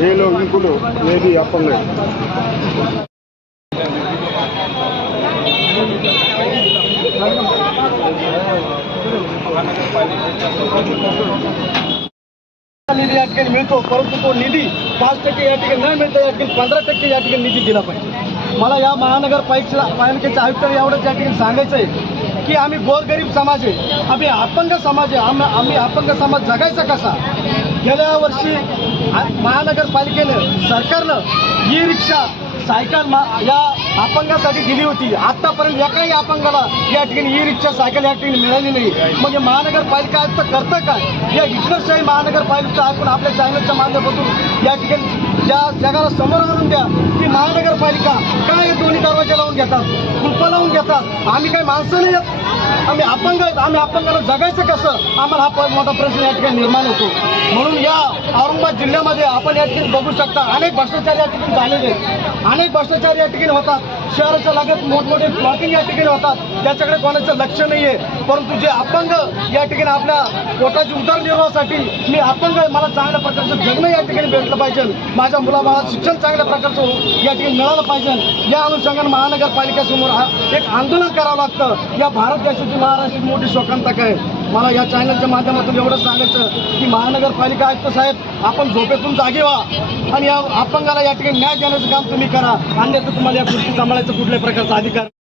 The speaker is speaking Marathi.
వీళ్ళు ఇంకులు మేబీ అప్పంగా निधी या ठिकाणी मिळतो, परंतु तो निधी 5% या ठिकाणी न मिळता या ठिकाणी 15% या ठिकाणी निधी दिला पाहिजे। मला या महानगरपालिकेच्या आयुक्तांना एवढंच या ठिकाणी सांगायचं आहे की आम्ही गोरगरीब समाज आहे, आम्ही अपंग समाज आहे, आम्ही अपंग समाज जगायचा कसा। गेल्या वर्षी महानगरपालिकेनं सरकारनं ई रिक्षा सायकल या अपंगासाठी दिली होती। आतापर्यंत एकाही अपंगाला या ठिकाणी ई रिक्षा सायकल या ठिकाणी मिळाली नाही। म्हणजे महानगरपालिका आयुक्त करतं काय? या हिटलरशाही महानगरपालिका आपण आपल्या चॅनलच्या माध्यमातून या ठिकाणी या जगाला समोर आणून द्या की महानगरपालिका काय दोन्ही दरवाजे लावून घेतात, कुलपं लावून घेतात। आम्ही काही माणसं नाही आहेत, आम्ही अपंग आहेत, आम्ही अपंगाला जगायचं कसं, आम्हाला हा मोठा प्रश्न या ठिकाणी निर्माण होतो। म्हणून या औरंगाबाद जिल्ह्यामध्ये आपण या ठिकाणी बघू शकता अनेक भ्रष्टाचार या ठिकाणी झालेले आहेत, अनेक भ्रष्टाचार या ठिकाणी होतात। शहराच्या लागत मोठमोठे प्लॉटिंग या ठिकाणी होतात, त्याच्याकडे कोणाचं लक्ष नाही आहे। परंतु जे अपंग या ठिकाणी आपल्या पोटाच्या उदरनिर्वाहासाठी मी अपंग आहे, मला चांगल्या प्रकारचं जगणं या ठिकाणी भेटलं पाहिजे, माझ्या मुलाबाळाला शिक्षण चांगल्या प्रकारचं या ठिकाणी मिळालं पाहिजे। या अनुषंगाने महानगरपालिकेसमोर एक आंदोलन करावं लागतं। या भारत देशाची महाराष्ट्राची मोठी शोकांतक आहे। मला या चॅनलच्या माध्यमातून एवढं सांगायचं की महानगरपालिका आयुक्त साहेब आपण झोपेतून जागे व्हा आणि या अपंगाला या ठिकाणी न्याय देण्याचं काम तुम्ही करा, अन्यथा तुम्हाला या गोष्टी सांभाळायचं कुठल्याही प्रकारचा अधिकार